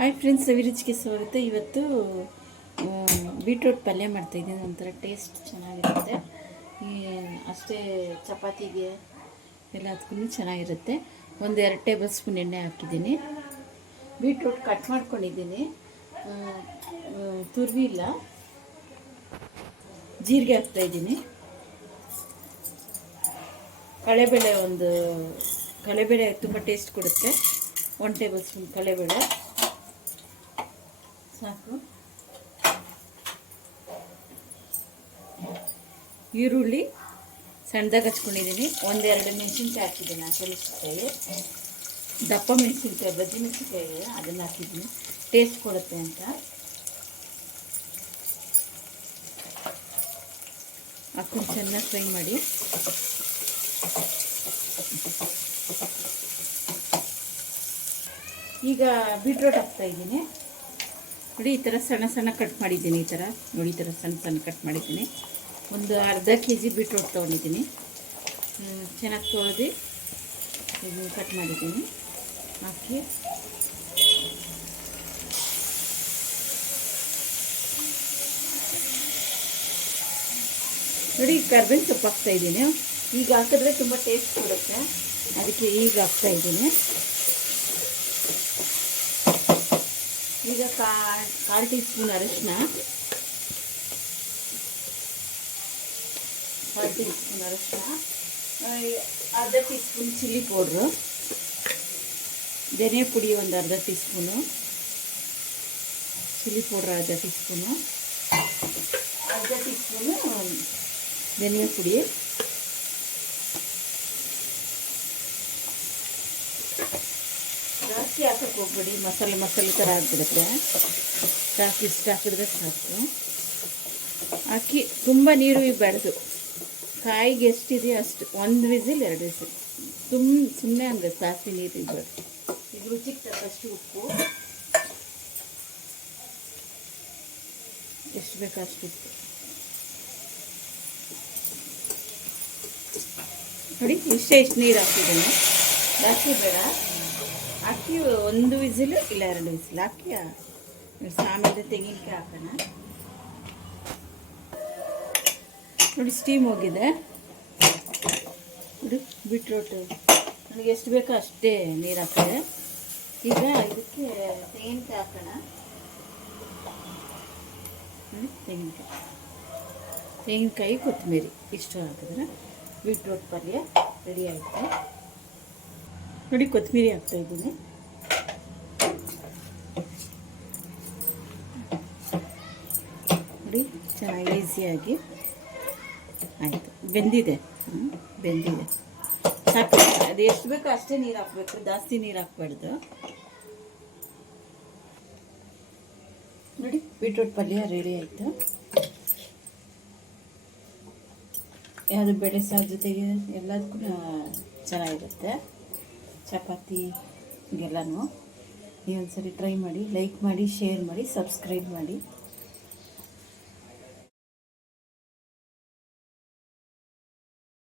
Hi friends, ಅಭಿರುಚಿಗೆ ಸ್ವಾಗತ. ಇವತ್ತು beetroot ಪಲ್ಯ ಮಾಡ್ತಾಯಿದ್ದೀನಿ. ಒಂಥರ ಟೇಸ್ಟ್ ಚೆನ್ನಾಗಿರುತ್ತೆ. ಅಷ್ಟೇ ಚಪಾತಿಗೆ ಎಲ್ಲದಕ್ಕೂ ಚೆನ್ನಾಗಿರುತ್ತೆ. ಒಂದು 2 ಟೇಬಲ್ ಸ್ಪೂನ್ ಎಣ್ಣೆ ಹಾಕಿದ್ದೀನಿ. ಬೀಟ್ರೂಟ್ ಕಟ್ ಮಾಡ್ಕೊಂಡಿದ್ದೀನಿ, ತುರ್ವಿ ಇಲ್ಲ. ಜೀರಿಗೆ ಹಾಕ್ತಾಯಿದ್ದೀನಿ. ಕಡಲೆಬೇಳೆ ತುಂಬ ಟೇಸ್ಟ್ ಕೊಡುತ್ತೆ. 1 ಟೇಬಲ್ ಸ್ಪೂನ್ ಕಡಲೆಬೇಳೆ ಸಾಕು. ಈರುಳ್ಳಿ ಸಣ್ಣದಾಗಿ ಹಚ್ಕೊಂಡಿದ್ದೀನಿ. 1-2 ಮೆಣಸಿನ್ಕಾಯಿ ಹಾಕಿದ್ದೀನಿ. ಮೆಣಸಿನ್ಕಾಯಿ, ದಪ್ಪ ಮೆಣಸಿನ್ಕಾಯಿ, ಬಜ್ಜಿ ಮೆಣಸಿನ್ಕಾಯಿ, ಅದನ್ನು ಹಾಕಿದ್ದೀನಿ ಟೇಸ್ಟ್ ಕೊಡುತ್ತೆ ಅಂತ. ಹಾಕೊಂಡು ಚೆನ್ನಾಗಿ ಫ್ರೈ ಮಾಡಿ. ಈಗ ಬೀಟ್ರೂಟ್ ಹಾಕ್ತಾಯಿದ್ದೀನಿ. ನೋಡಿ, ಈ ಥರ ಸಣ್ಣ ಸಣ್ಣ ಕಟ್ ಮಾಡಿದ್ದೀನಿ. ಈ ಥರ ನೋಡಿ, ಈ ಥರ ಸಣ್ಣ ಸಣ್ಣ ಕಟ್ ಮಾಡಿದ್ದೀನಿ. ಒಂದು ಅರ್ಧ kg ಬೀಟ್ರೂಟ್ ತೊಗೊಂಡಿದ್ದೀನಿ. ಚೆನ್ನಾಗಿ ತೊಳೆದು ಕಟ್ ಮಾಡಿದ್ದೀನಿ. ಹಾಕಿ ನೋಡಿ, ಕರ್ಬೇವಿನ ಸೊಪ್ಪು ಹಾಕ್ತಾಯಿದ್ದೀನಿ. ಈಗ ಹಾಕಿದ್ರೆ ತುಂಬ ಟೇಸ್ಟ್ ಕೊಡುತ್ತೆ, ಅದಕ್ಕೆ ಈಗ ಹಾಕ್ತಾಯಿದ್ದೀನಿ. ಈಗ 1/4 ಟೀ ಸ್ಪೂನ್ ಅರಿಶಿನ, 1/2 ಟೀ ಸ್ಪೂನ್ ಅರಿಶಿನ, ಅರ್ಧ ಟೀ ಸ್ಪೂನ್ ಚಿಲ್ಲಿ ಪೌಡ್ರು, ಧನಿಯಾ ಪುಡಿ ಒಂದು ಅರ್ಧ ಟೀ ಸ್ಪೂನು, ಚಿಲ್ಲಿ ಪೌಡ್ರ್ ಅರ್ಧ ಟೀ ಸ್ಪೂನು, ಅರ್ಧ ಟೀ ಸ್ಪೂನು ಧನಿಯಾ ಪುಡಿ, ಜಾಸ್ತಿ ಹಾಕಕ್ಕೆ ಹೋಗ್ಬೇಡಿ, ಮಸಾಲೆ ಥರ ಆಗಿಬಿಡುತ್ತೆ. ಸಾಕು, ಇಷ್ಟು ಹಾಕಿದ್ರೆ ಸಾಕು. ಹಾಕಿ ತುಂಬ ನೀರು ಇರಬಾರ್ದು. ಕಾಯಿಗೆ ಎಷ್ಟಿದೆಯೋ ಅಷ್ಟು, 1 ವಿಸಿಲ್ 2 ವಿಸಿಲ್, ಸುಮ್ಮನೆ ಹಂಗೆ ಜಾಸ್ತಿ ನೀರು ಇರಬಾರ್ದು. ಈಗ ರುಚಿಗೆ ತಕ್ಕಷ್ಟು ಉಪ್ಪು, ಎಷ್ಟು ಬೇಕೋ ಅಷ್ಟು ಉಪ್ಪು ನೋಡಿ. ಇಷ್ಟು ನೀರು ಹಾಕಿದ್ದೀನಿ, ಜಾಸ್ತಿ ಬೇಡ. ಹಾಕಿ 1 ವಿಸಿಲ್ ಇಲ್ಲ 2 ವಿಸಿಲ್ ಹಾಕಿ ಆಮೇಲೆ ತೆಂಗಿನಕಾಯಿ ಹಾಕೋಣ. ನೋಡಿ, ಸ್ಟೀಮ್ ಹೋಗಿದೆ. ನೋಡಿ, ಬೀಟ್ರೂಟು ನನಗೆ ಎಷ್ಟು ಬೇಕೋ ಅಷ್ಟೇ ನೀರು ಹಾಕಿದೆ. ಈಗ ಇದಕ್ಕೆ ತೆಂಗಿನಕಾಯಿ ಹಾಕೋಣ. ನೋಡಿ, ತೆಂಗಿನಕಾಯಿ ಕೊತ್ತಂಬರಿ ಇಷ್ಟು ಹಾಕಿದ್ರೆ ಬೀಟ್ರೂಟ್ ಪಲ್ಯ ರೆಡಿ ಆಗುತ್ತೆ. ನೋಡಿ, ಕೊತ್ತಂಬರಿ ಹಾಕ್ತಾಯಿದ್ದೀನಿ. ನೋಡಿ, ಚೆನ್ನಾಗಿ ಈಸಿಯಾಗಿ ಆಯಿತು. ಬೆಂದಿದೆ ಸಾಕು. ಅದು ಎಷ್ಟು ಬೇಕೋ ಅಷ್ಟೇ ನೀರು ಹಾಕಬೇಕು, ಜಾಸ್ತಿ ನೀರು ಹಾಕ್ಬಾರ್ದು. ನೋಡಿ, ಬೀಟ್ರೂಟ್ ಪಲ್ಯ ರೆಡಿ ಆಯಿತು. ಯಾವುದು ಬೇಳೆ ಸಾರು ಜೊತೆಗೆ ಎಲ್ಲದಕ್ಕೂ ಚೆನ್ನಾಗಿರುತ್ತೆ. ಚಪಾತಿ ಎಲ್ಲನೂ. ನೀವೊಂದ್ಸರಿ ಟ್ರೈ ಮಾಡಿ, ಲೈಕ್ ಮಾಡಿ, ಶೇರ್ ಮಾಡಿ, ಸಬ್ಸ್ಕ್ರೈಬ್ ಮಾಡಿ.